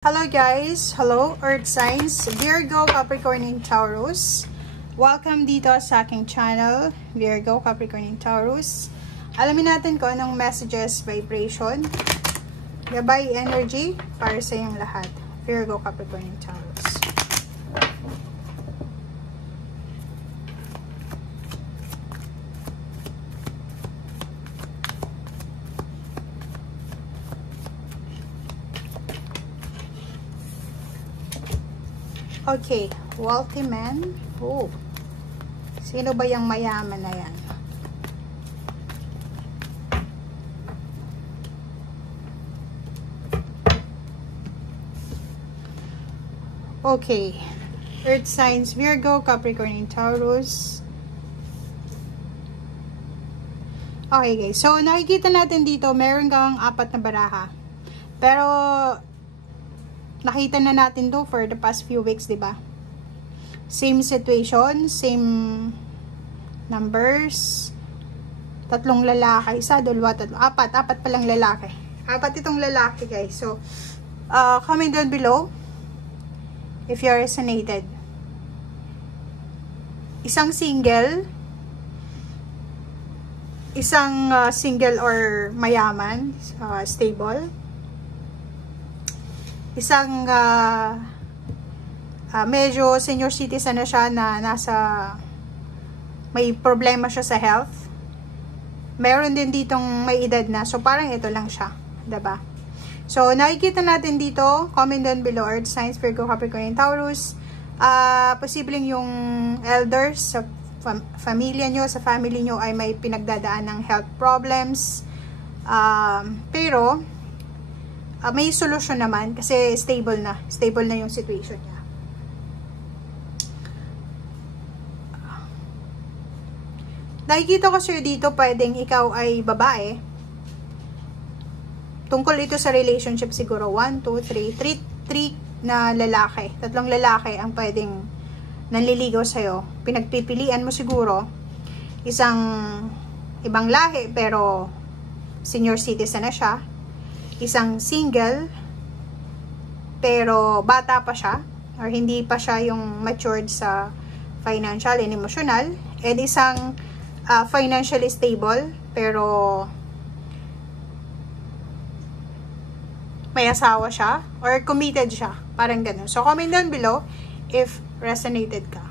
Hello guys! Hello Earth Signs, Virgo, Capricorn, and Taurus. Welcome dito sa aking channel, Virgo, Capricorn, and Taurus. Alamin natin kung anong messages, vibration, gabay energy para sa iyong lahat, Virgo, Capricorn, and Taurus. Okay, wealthy man. Oh, sino ba yung mayaman na yan? Okay, Earth signs, Virgo, Capricorn, and Taurus. Okay guys, so nakikita natin dito, meron kang 4 na baraha. Pero nakita na natin to for the past few weeks, di ba? Same situation, same numbers. 3 lalaki, 1, 2, 3, 4 palang lalaki. 4 itong lalaki, guys. So, comment down below if you resonated. Isang single, single or mayaman, stable. Isang medyo senior citizen na siya na may problema siya sa health. Meron din ditong may edad na. So, parang ito lang siya. Diba? So, nakikita natin dito, comment down below, Earth signs, Virgo, Capricorn, and Taurus. Posibleng yung elders sa family nyo ay may pinagdadaan ng health problems. Pero may solusyon naman kasi stable na yung situation niya. Nakikita ko sir dito, pwedeng ikaw ay babae. Tungkol ito sa relationship siguro 1, 2, 3 na lalaki. 3 lalaki ang pwedeng nanliligaw sa'yo. Pinagpipilian mo siguro isang ibang lahi pero senior citizen na siya. Isang single pero bata pa siya or hindi pa siya yung matured sa financial and emotional, and isang financially stable pero may asawa siya or committed siya, parang ganun. So comment down below if resonated ka.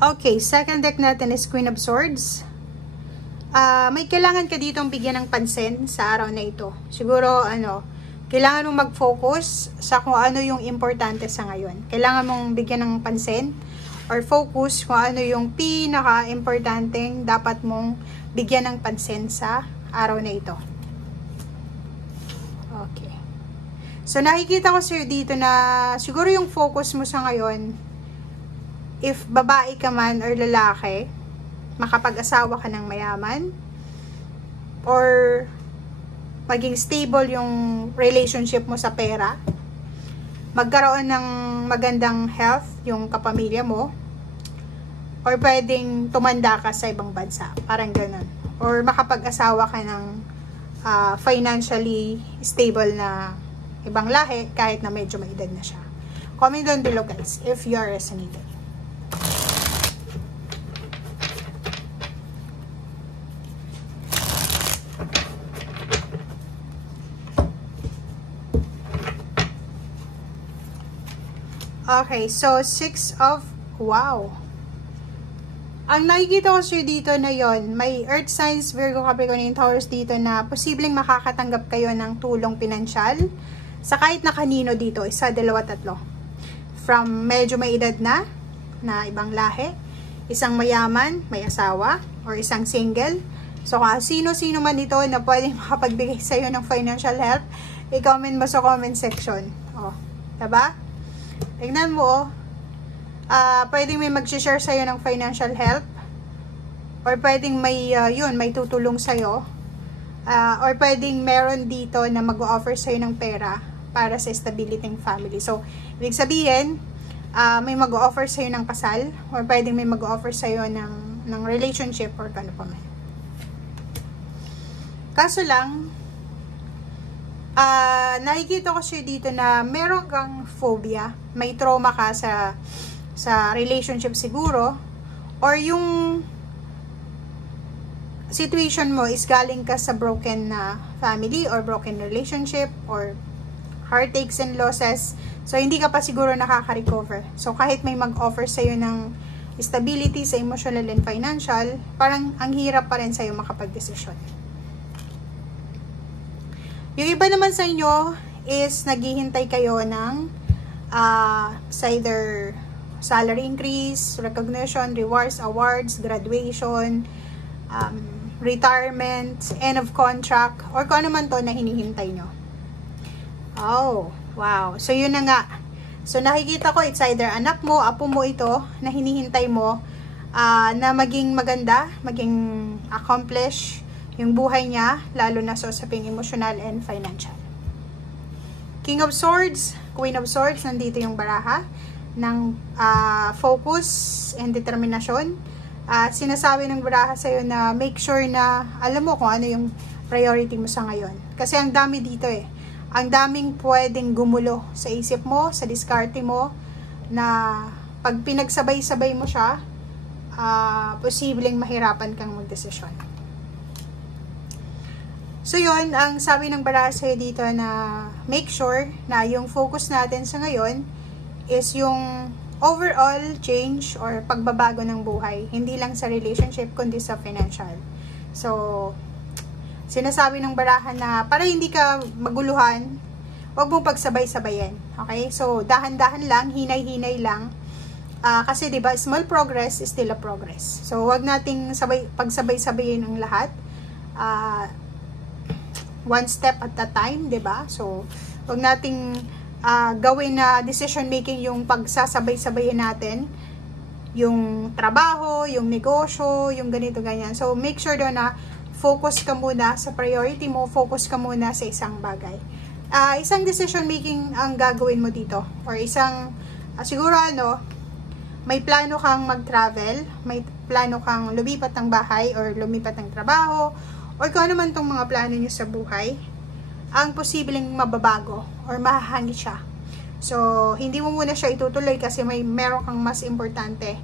Okay, second deck natin is Queen of Swords. May kailangan ka ditong bigyan ng pansin sa araw na ito. Siguro, kailangan mong mag-focus sa kung ano yung importante sa ngayon. Kailangan mong bigyan ng pansin or focus kung ano yung pinaka-importanteng dapat mong bigyan ng pansin sa araw na ito. Okay. So, nakikita ko sir dito na siguro yung focus mo sa ngayon, if babae ka man or lalaki, makapag-asawa ka ng mayaman, or maging stable yung relationship mo sa pera, magkaroon ng magandang health yung kapamilya mo, or pwedeng tumanda ka sa ibang bansa, parang ganun. Or makapag-asawa ka ng financially stable na ibang lahi, kahit na medyo may edad na siya. Comment down below guys, if you are resonated. Okay, so 6 of, wow. Ang nakikita ko sir dito na yon, may Earth signs, Virgo, Capricorn, and Taurus dito na posibleng makakatanggap kayo ng tulong pinansyal sa kahit na kanino dito, 1, 2, 3. From medyo may edad na ibang lahi, isang mayaman, may asawa, or isang single. So, sino-sino man ito na pwedeng makapagbigay sa'yo ng financial help, i-comment mo sa comment section. Oh, diba? Tignan mo, pwedeng may mag-share sa'yo ng financial help, or pwedeng may, may tutulong sa'yo, or pwedeng meron dito na mag-offer sa'yo ng pera para sa stability ng family. So, ibig sabihin, may mag-offer sa'yo ng kasal, or pwedeng may mag-offer sa'yo ng relationship, or ano pa man. Kaso lang, nakikita ko siya dito na meron kang phobia, may trauma ka sa relationship siguro, or yung situation mo is galing ka sa broken na family or broken relationship or heartaches and losses. So, hindi ka pa siguro nakaka-recover. So, kahit may mag-offer sa'yo ng stability sa emotional and financial, parang ang hirap pa rin sa'yo makapag-desisyon. Yung iba naman sa inyo is naghihintay kayo ng either salary increase, recognition, rewards, awards, graduation, retirement, end of contract, or kung ano man to na hinihintay nyo. Oh, wow. So, yun na nga. So, nakikita ko, it's either anak mo, apo mo ito, na hinihintay mo, na maging maganda, maging accomplish yung buhay niya, lalo na sa usaping emotional and financial. King of Swords, Queen of Swords, nandito yung baraha ng focus and determinasyon. Sinasabi ng baraha sa'yo na make sure na alam mo kung ano yung priority mo sa ngayon. Kasi ang dami dito ang daming pwedeng gumulo sa isip mo, sa diskarte mo, na pag pinagsabay-sabay mo siya, posibleng mahirapan kang magdesisyon. So yun, ang sabi ng baraha sa'yo dito na make sure na yung focus natin sa ngayon is yung overall change or pagbabago ng buhay. Hindi lang sa relationship, kundi sa financial. So, sinasabi ng baraha na para hindi ka maguluhan, huwag mong pagsabay-sabayin. Okay? So, dahan-dahan lang, hinay-hinay lang. Kasi 'di ba, small progress is still a progress. So, huwag nating pagsabay-sabayin ang lahat. One step at a time, 'di ba? So, huwag nating gawin na decision making yung pagsasabay-sabayin natin, yung trabaho, yung negosyo, yung ganito ganyan. So, make sure doon na focus ka muna sa priority mo, focus ka muna sa isang bagay. Isang decision making ang gagawin mo dito, or isang, siguro may plano kang mag-travel, may plano kang lumipat ng bahay, or lumipat ng trabaho, or kung ano man tong mga plano nyo sa buhay, ang posibleng mababago, or mahahangit siya. So, hindi mo muna siya itutuloy kasi meron kang mas importante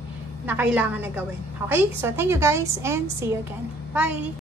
na kailangan na gawin. Okay? So, thank you guys, and see you again. Bye!